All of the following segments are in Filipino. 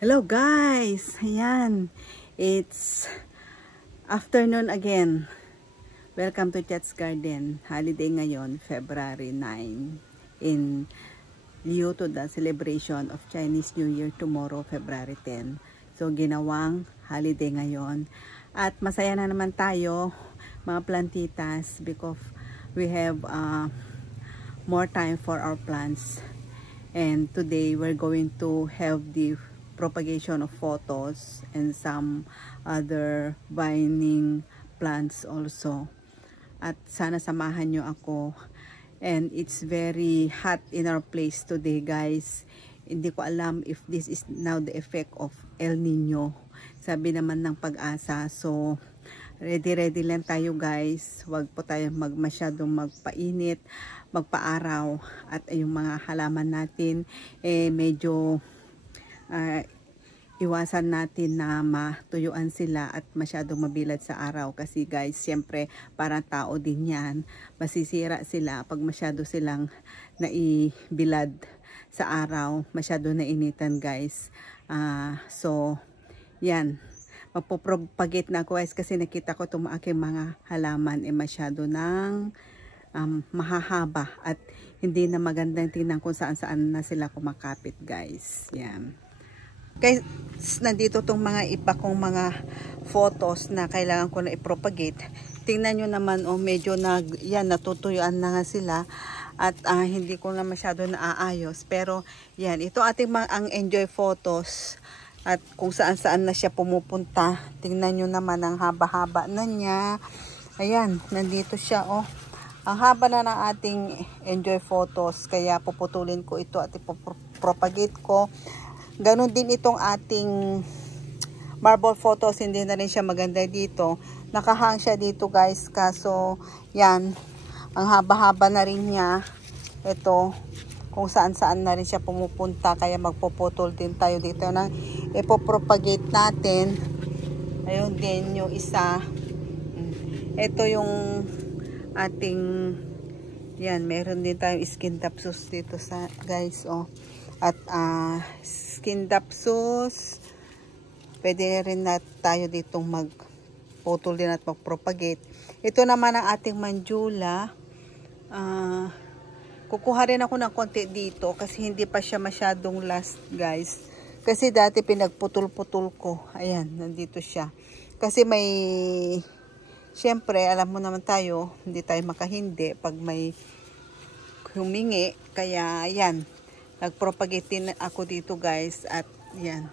Hello guys! Ayan. It's afternoon again. Welcome to Chat's Garden. Holiday ngayon, February 9. In lieu to the celebration of Chinese New Year tomorrow, February 10. So, ginawang holiday ngayon. At masaya na naman tayo, mga plantitas, because we have more time for our plants. And today, we're going to have the propagation of photos and some other vining plants also. At sana samahan nyo ako. And it's very hot in our place today, guys. Hindi ko alam if this is now the effect of El Nino. Sabi naman ng Pag-asa. So, ready lang tayo, guys. Huwag po tayo masyadong magpainit, magpaaraw. At yung mga halaman natin, medyo iwasan natin na matuyuan sila at masyadong mabilad sa araw. Kasi guys, siyempre, parang tao din yan. Masisira sila pag masyado silang naibilad sa araw. Masyado nainitan, guys. So, yan. Magpopropagate na ako, guys, kasi nakita ko itong aking mga halaman masyado ng mahahaba at hindi na magandang tingnan kung saan na sila kumakapit, guys. Yan. Guys, nandito tong mga iba kong mga photos na kailangan ko na i-propagate. Tingnan nyo naman, medyo natutuyuan na nga sila at hindi ko na masyado naaayos. Pero yan, ito ating ang enjoy photos at kung saan na siya pumupunta. Tingnan nyo naman ang haba-haba na niya. Ayan, nandito siya, Ang haba na ng ating enjoy photos, kaya puputulin ko ito at ipopropagate ko. Ganon din itong ating marble photos, hindi na rin siya maganda dito. Nakahang siya dito, guys, kaso yan, ang haba-haba na rin niya. Ito, kung saan na rin siya pumupunta, kaya magpuputol din tayo dito na ipopropagate natin. Ayun din yung isa. Ito yung ating yan, meron din tayong Scindapsus dito sa guys, at Scindapsus, pwede rin na tayo ditong magputol din at magpropagate. Ito naman ang ating Manjula. Kukuha rin ako ng konti dito kasi hindi pa siya masyadong last, guys. Kasi dati pinagputol-putol ko. Ayan, nandito siya. Kasi siyempre, alam mo naman tayo, hindi tayo makahindi pag may humingi. Kaya, ayan, nagpropagate din ako dito, guys. At, yan.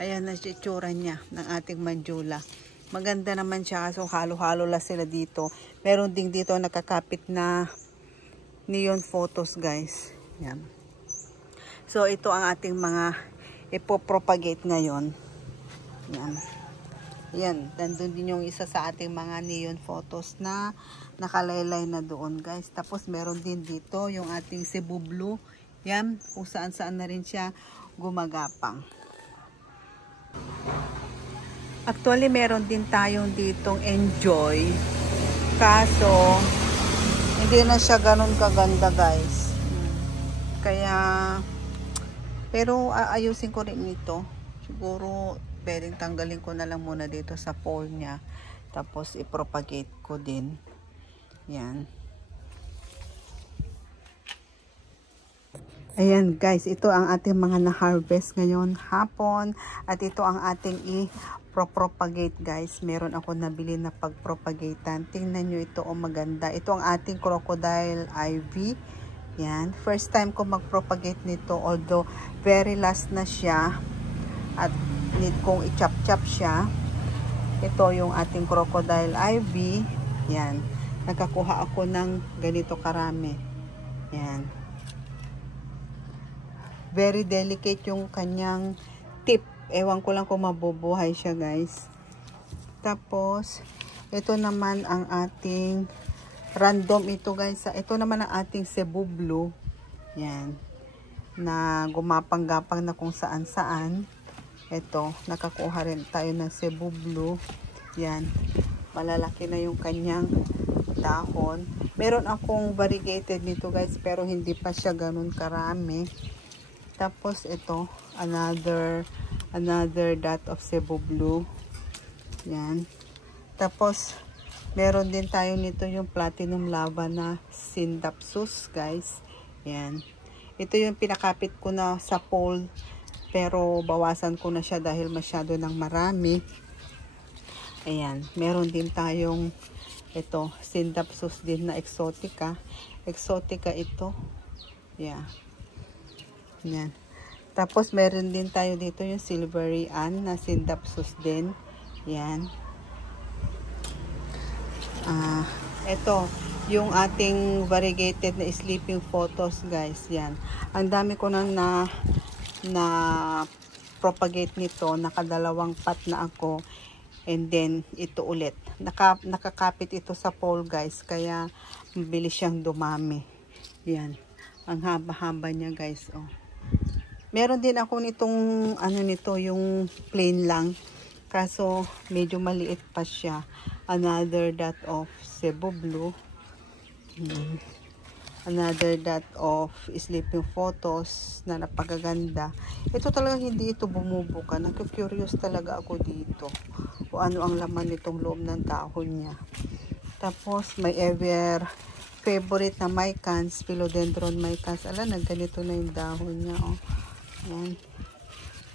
Ayan na siya, itsura niya ng ating Manjula. Maganda naman siya. So, halo-halo lang sila dito. Meron din dito nakakapit na neon photos, guys. Yan. So, ito ang ating mga ipopropagate ngayon. Yan. Yan. Nandun din yung isa sa ating mga neon photos na nakalaylay na doon, guys. Tapos, meron din dito yung ating Cebu Blue. Yan. Kung saan na rin siya gumagapang. Actually, meron din tayong ditong Enjoy. Kaso, hindi na siya ganun kaganda, guys. Kaya, pero ayusin ko rin ito. Siguro, pwedeng tanggalin ko na lang muna dito sa pole niya. Tapos, i-propagate ko din. Yan. Ayan, guys. Ito ang ating mga na-harvest ngayon hapon. At ito ang ating propagate, guys. Meron ako nabili na pagpropagatean. Tingnan nyo ito, maganda. Ito ang ating crocodile ivy. Yan. First time ko magpropagate nito, although very last na siya. At need kong i-chop-chop siya. Ito yung ating crocodile ivy. Yan. Nakakuha ako ng ganito karami. Yan. Very delicate yung kanyang tip. Ewan ko lang kung mabubuhay siya, guys. Tapos, ito naman ang ating random ito, guys. Ito naman ang ating Cebu Blue. Yan. Na gumapang-gapang na kung saan-saan. Ito, nakakuha rin tayo ng Cebu Blue. Yan. Malalaki na yung kanyang dahon. Meron akong variegated nito, guys, pero hindi pa siya ganun karami. Tapos ito, another Another dot of Cebu Blue. Yan. Tapos, meron din tayo nito yung Platinum Lava na Sindapsus, guys. Yan. Ito yung pinakapit ko na sa pole, pero bawasan ko na siya dahil masyado ng marami. Ayan. Meron din tayong ito, Sindapsus din na Exotica. Exotica ito. Yeah. Yan. Tapos, meron din tayo dito yung Silvery Ann na Sindapsus din. Yan. Ito, yung ating variegated na sleeping photos, guys. Yan. Ang dami ko na propagate nito. Nakadalawang pot na ako. And then, ito ulit. Nakakapit ito sa pole, guys. Kaya, mabilis siyang dumami. Yan. Ang haba-haba niya, guys. Oh. Meron din ako nitong, yung plain lang. Kaso, medyo maliit pa siya. Another dot of Cebu Blue. Another dot of Sleeping Photos na napakaganda. Ito talaga hindi ito bumubuka. Nagka-curious talaga ako dito. O ano ang laman nitong loob ng dahon niya. Tapos, may ever favorite na Mycans, Philodendron Mycans. Ala, nagganito na yung dahon niya. Oh. Yan.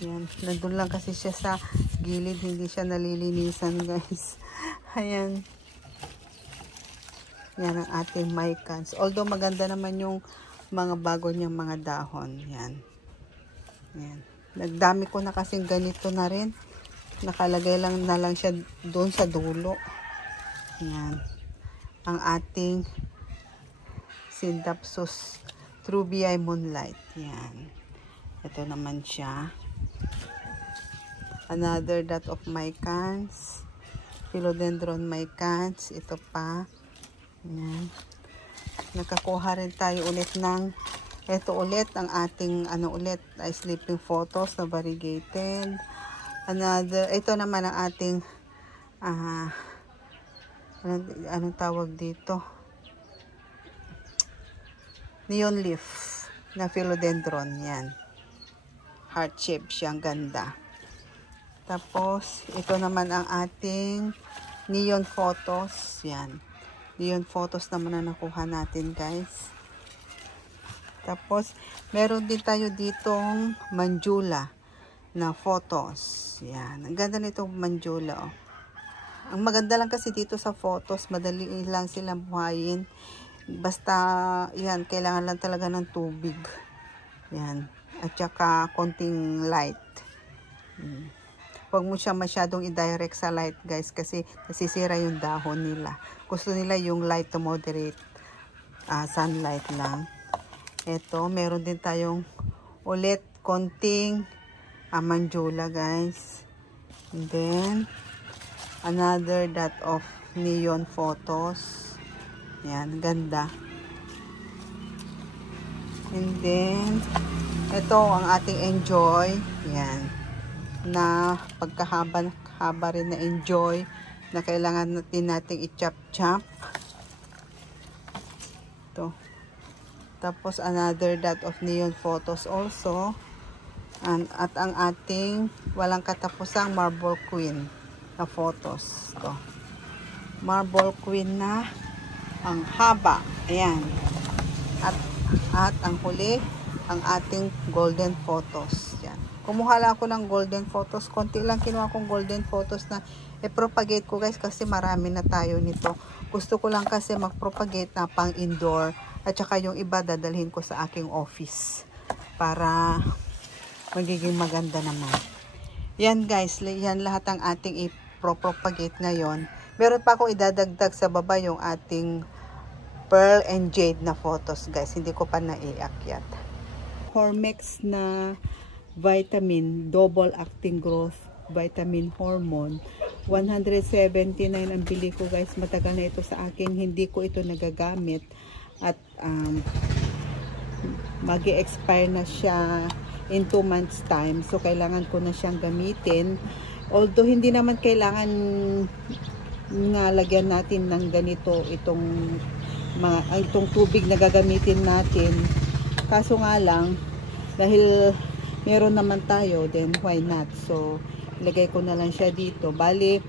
Yan. Nandun lang kasi siya sa gilid. Hindi siya nalilinisan, guys. Ayan. Yan ang ating Mycans. Although maganda naman yung mga bago niyang mga dahon. Yan. Yan. Nagdami ko na kasing ganito na rin. Nakalagay lang na lang siya doon sa dulo. Yan. Ang ating Sindapsus Trubia Moonlight. Yan. Ito naman siya. Another dot of Mycans. Philodendron Mycans. Ito pa. Yan. Nakakuha rin tayo ulit ng ito ulit ang ating sleeping photos na variegated. Another, ito naman ang ating anong tawag dito? Neon leaf na philodendron. Yan. Heart shape siyang ganda. Tapos, ito naman ang ating neon photos. Yan. Neon photos naman na nakuha natin, guys. Tapos, meron din tayo ditong Manjula na photos. Yan. Ang ganda nitong Manjula, oh. Ang maganda lang kasi dito sa photos, madali lang silang buhayin. Basta, yan, kailangan lang talaga ng tubig. Yan. At saka, konting light. Huwag mo siya masyadong i-direct sa light, guys, kasi nasisira yung dahon nila. Gusto nila yung light to moderate sunlight lang. Ito, meron din tayong ulit konting Manjula, guys. And then, another dot of neon photos. Yan, ganda. And then, ito ang ating enjoy. Yan. Na pagkahaba rin na enjoy na kailangan nating i-chop-chop. Ito. Tapos, another dot of neon photos also. At ang ating walang katapusang Marble Queen na photos. Ito. Marble Queen na ang haba. Ayan. At ang huli, ang ating golden photos. Yan. Kumuha lang ako ng golden photos. Konti lang kinuha kong golden photos na i-propagate ko, guys, kasi marami na tayo nito. Gusto ko lang kasi mag-propagate na pang indoor. At saka yung iba dadalhin ko sa aking office. Para magiging maganda naman. Yan, guys. Yan lahat ang ating i-propagate ngayon. Meron pa akong idadagdag sa baba yung ating Pearl and Jade na photos, guys. Hindi ko pa naiakyat. Hormex na vitamin, double acting growth vitamin hormone. 179 ang bili ko, guys. Matagal na ito sa akin. Hindi ko ito nagagamit. At mag-expire na siya in 2 months time. So, kailangan ko na siyang gamitin. Although, hindi naman kailangan nga lagyan natin ng ganito itong tubig na gagamitin natin. Kaso nga lang, dahil meron naman tayo, then why not? So, ilagay ko na lang siya dito. Bali,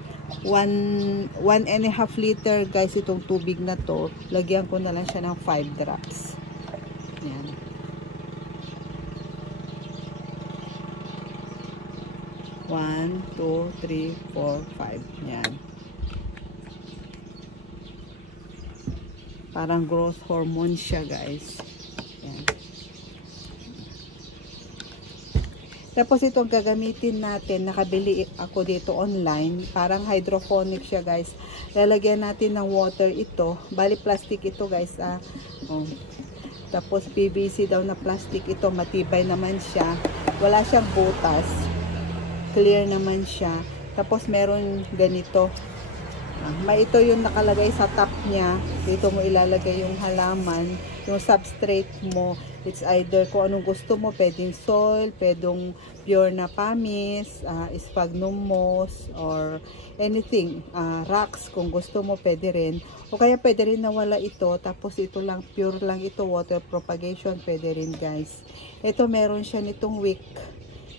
1.5 liter guys itong tubig na to. Lagyan ko na lang siya ng 5 drops. Yan. One, two, three, four, five. Yan. Parang growth hormone siya guys. Yan. Tapos ito ang gagamitin natin. Nakabili ako dito online. Parang hydroponic siya guys. Lalagyan natin ng water ito. Bali plastic ito guys. Oh. Tapos PVC daw na plastic ito. Matibay naman siya. Wala siyang butas. Clear naman siya. Tapos meron ganito. May ito yung nakalagay sa top niya. Dito mo ilalagay yung halaman. Yung substrate mo. It's either kung anong gusto mo, pwedeng soil, pwedeng pure na pamis, sphagnum moss, or anything, rocks, kung gusto mo, pwede rin. O kaya pwede rin nawala ito, tapos ito lang, pure lang ito, water propagation, pwede rin guys. Ito meron siya nitong wick,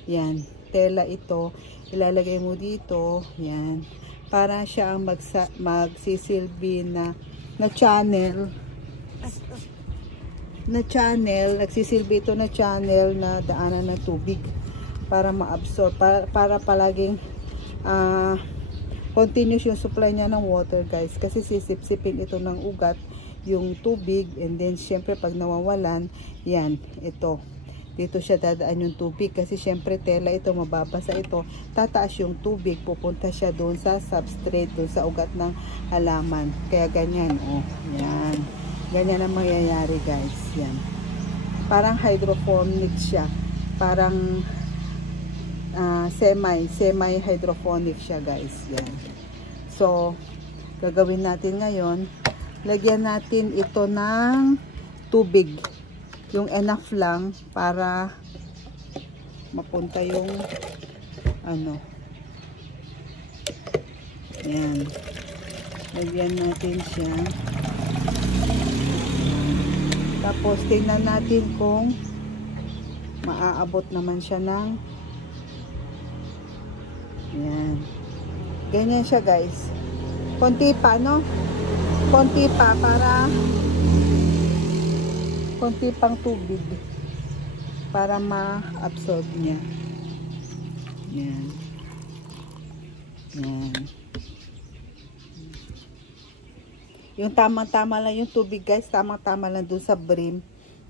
yan, tela ito, ilalagay mo dito, yan, para siya ang magsisilbi na channel, nagsisilbi ito na channel na daanan ng tubig para ma-absorb, para palaging continuous yung supply niya ng water guys, kasi sisip-sipin ito ng ugat yung tubig, and then syempre pag nawawalan, yan, ito dito siya dadaan yung tubig, kasi syempre tela ito, mababasa ito, tataas yung tubig, pupunta siya doon sa substrate, doon sa ugat ng halaman, kaya ganyan, oh, yan. Ganyan ang mangyayari guys. Yan. Parang hydroponic siya. Parang semi-hydroponic siya guys. Yan. So, gagawin natin ngayon. Lagyan natin ito ng tubig. Yung enough lang para mapunta yung ano. Yan. Lagyan natin siya. Tapos, tingnan natin kung maaabot naman siya ng yan. Ganyan siya guys. Konti pa, no? Konti pa para konti pang tubig para ma-absorb niya. Yan. Yan. Yung tamang-tama lang yung tubig guys, tamang-tama lang dun sa brim.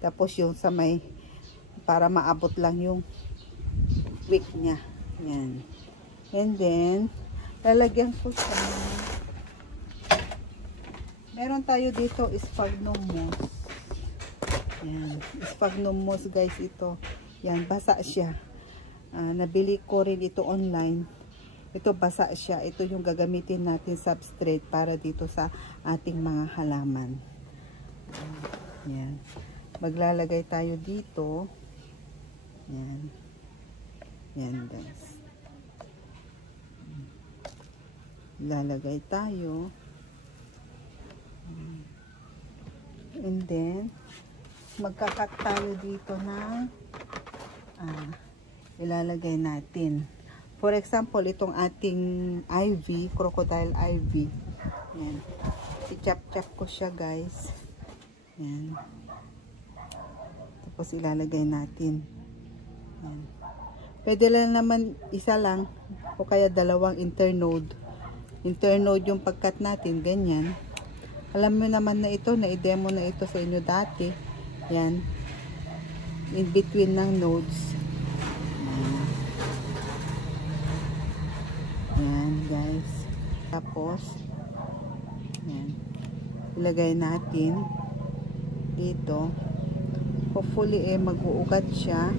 Tapos yung sa may, para maabot lang yung wick niya. Yan. And then, lalagyan ko siya. Meron tayo dito, sphagnum moss. Yan. Sphagnum moss guys ito. Yan, basa siya. Nabili ko rin ito online. Ito basa siya. Ito yung gagamitin natin substrate para dito sa ating mga halaman. Yan. Maglalagay tayo dito. Yan. Yan guys. Lalagay tayo. And then, magkakat tayo dito na ilalagay natin. For example, itong ating ivy, crocodile ivy. Yan. I-chop-chop ko siya, guys. Yan. Tapos ilalagay natin. Yan. Pwede lang naman isa lang o kaya dalawang internode. Internode yung pagkat natin, ganyan. Alam mo naman na ito, na-demo na ito sa inyo dati. Yan. In between ng nodes. Yan guys. Tapos yan. Ilagay natin dito. Hopefully mag-uugat siya.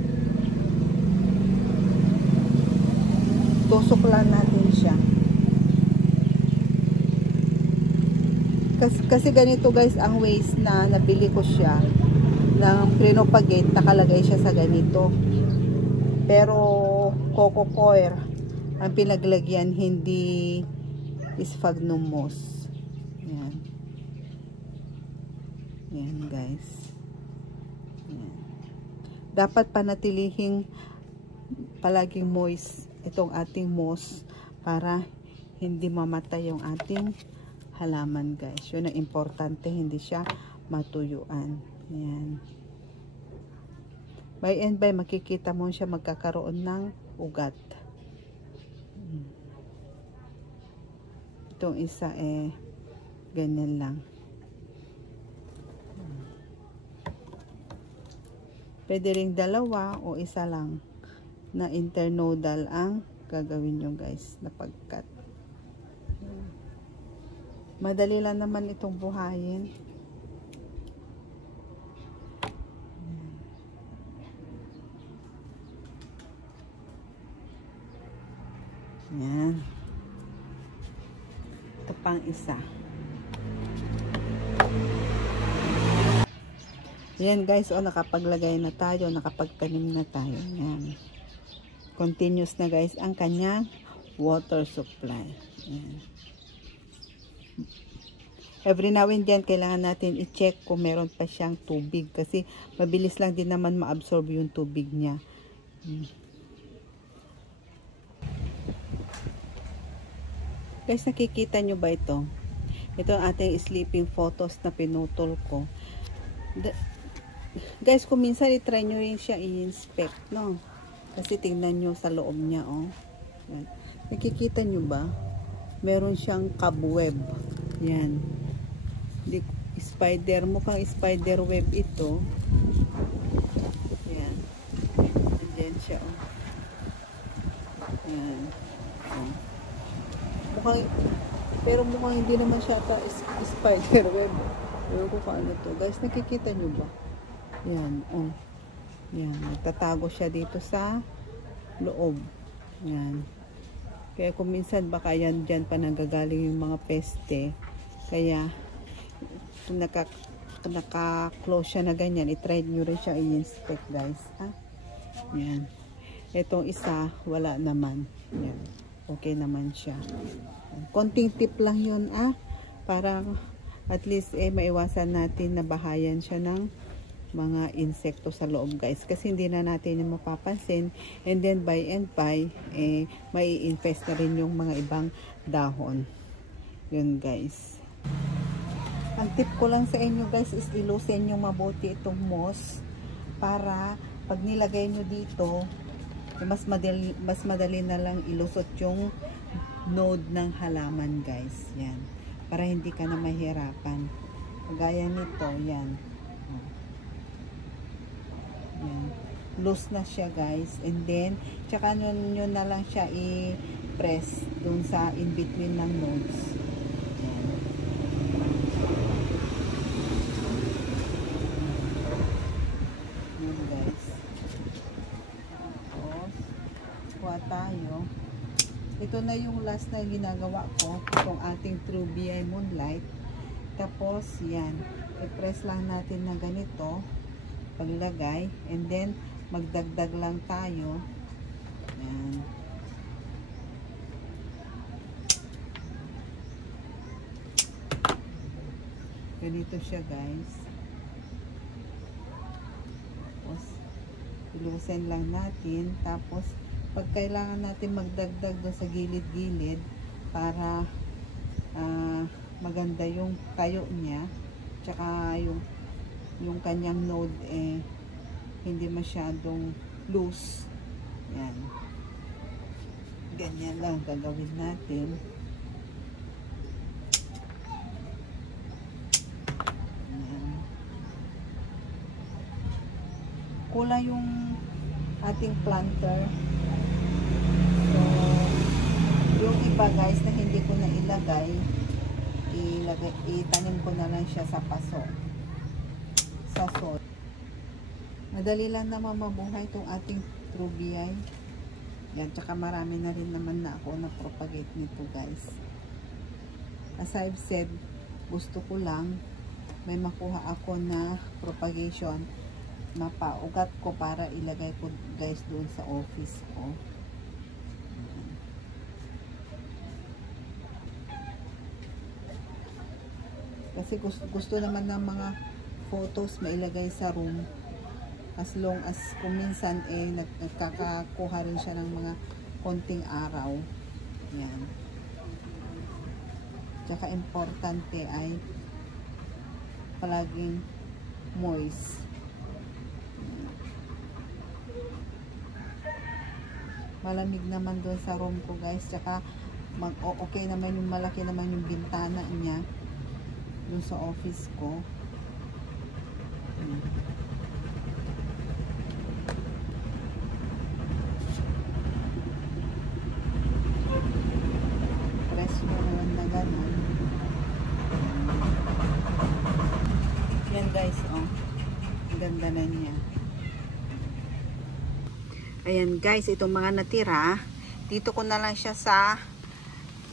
Tusok lang natin siya. Kasi ganito guys ang ways na nabili ko siya ng Clinopagate, nakalagay siya sa ganito. Pero coco coir ang pinaglagyan, hindi sphagnum moss. Yan. Yan guys. Yan. Dapat panatilihing palaging moist itong ating moss para hindi mamatay yung ating halaman guys. Yun ang importante, hindi siya matuyuan. Yan. By and by, makikita mo siya magkakaroon ng ugat. Itong isa ganyan lang. Pwede ring dalawa o isa lang na internodal ang gagawin nyo guys na pagkat. Madali lang naman itong buhayin. Yan. Ito pang isa. Yan guys, nakapaglagay na tayo, nakapagtanim na tayo. Yan. Continuous na guys ang kanyang water supply. Yan. Every now and then, kailangan natin i-check kung meron pa siyang tubig. Kasi mabilis lang din naman ma-absorb yung tubig niya. Guys, nakikita nyo ba ito? Ito ang ating sleeping photos na pinutol ko. Guys, kung minsan i-try nyo rin siya i-inspect, no? Kasi tingnan nyo sa loob niya, oh. Yan. Nakikita nyo ba? Meron siyang cobweb. Yan. Spider, mukhang spider web ito. Yan. Andyan siya, oh. Yan. Oh. Mukhang hindi naman siya spider web. Pero kung paano to. Guys, nakikita nyo ba? Yan, oh. Yan, nagtatago siya dito sa loob. Yan. Kaya kung minsan baka yan dyan pa nanggagaling yung mga peste. Kaya kung naka-close siya na ganyan, i-try nyo rin siya i-inspect guys. Ah? Yan. Itong isa, wala naman. Yan. Okay naman siya. Konting tip lang yun para at least maiwasan natin na bahayan siya ng mga insekto sa loob guys, kasi hindi na natin yung mapapansin, and then by and by may infest na rin yung mga ibang dahon. Yun guys. Ang tip ko lang sa inyo guys is ilusin nyo mabuti itong moss para pag nilagay nyo dito mas madali na lang ilusot yung node ng halaman guys. Yan. Para hindi ka na mahirapan. Gaya nito, yan. Yan. Loose na siya guys. And then, tsaka nyo na lang siya i-press dun sa in-between ng nodes. Yan. Yan guys. Tapos, kuha tayo. Ito na yung last na ginagawa ko. Itong ating True BI Moonlight. Tapos, yan. I-press lang natin na ganito. Paglagay. And then, magdagdag lang tayo. Yan. Ganito siya guys. Tapos, ilusin lang natin. Tapos, pag kailangan natin magdagdag doon sa gilid-gilid para maganda yung tayo niya, tsaka yung kanyang node hindi masyadong loose. Yan. Ganyan lang gagawin natin. Yan. Kulang yung ating planter. So, yung iba guys na hindi ko na ilagay, itanim ko na lang siya sa paso. Sa soil. Madali lang naman mabuhay itong ating True BI. Yan, tsaka marami na rin naman na ako na propagate nito guys. As I've said, gusto ko lang may makuha ako na propagation, mapaugat ko para ilagay ko guys doon sa office ko. Kasi gusto naman ng mga photos mailagay sa room. as long as kung minsan nagkakakuha rin siya ng mga konting araw. Yan. Tsaka importante ay palaging moist. Malamig naman doon sa room ko guys, tsaka okay naman yung malaki naman yung bintana niya doon sa office ko. Press mo naman na gano'n. Yan guys, oh. Ang ganda na niya. Ayan guys, itong mga natira, dito ko na lang siya sa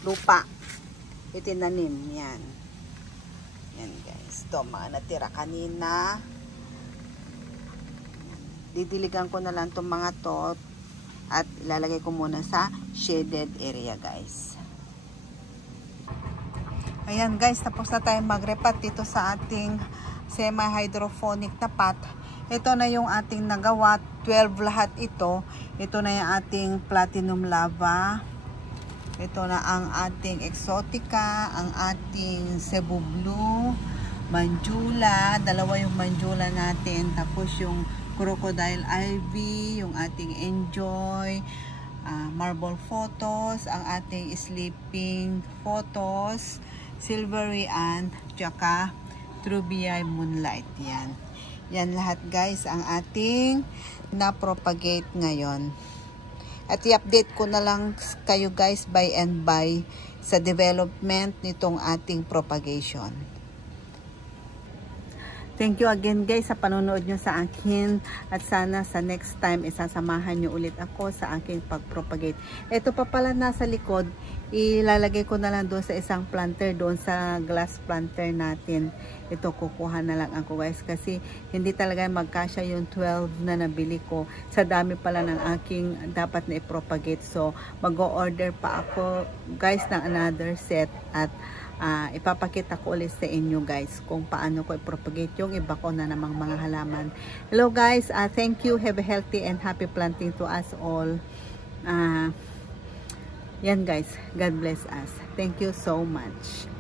lupa itinanim. Yan. Yan guys. Ito mga natira kanina. Didiligan ko na lang itong mga to at ilalagay ko muna sa shaded area guys. Ayan guys, tapos na tayo magrepat dito sa ating semi-hydroponic na pot. Ito na yung ating nagawa, 12 lahat ito. Ito na yung ating platinum lava. Ito na ang ating exotica, ang ating Cebu blue, manjula, dalawa yung manjula natin. Tapos yung crocodile ivy, yung ating enjoy, marble photos, ang ating sleeping photos, silvery and tsaka trubia moonlight. Yan. Yan lahat guys ang ating na-propagate ngayon. At i-update ko na lang kayo guys by and by sa development nitong ating propagation. Thank you again guys sa panonood nyo sa akin at sana sa next time isasamahan nyo ulit ako sa aking pag-propagate. Ito pa pala nasa likod, ilalagay ko na lang doon sa isang planter, doon sa glass planter natin. Ito kukuha na lang ako guys kasi hindi talaga magkasya yung 12 na nabili ko. Sa dami pala ng aking dapat na i-propagate. So mag-o-order pa ako guys ng another set at ipapakita ko ulit sa inyo guys kung paano ko i-propagate yung iba ko na namang mga halaman. Hello guys, thank you, have a healthy and happy planting to us all. Yan guys, God bless us. Thank you so much.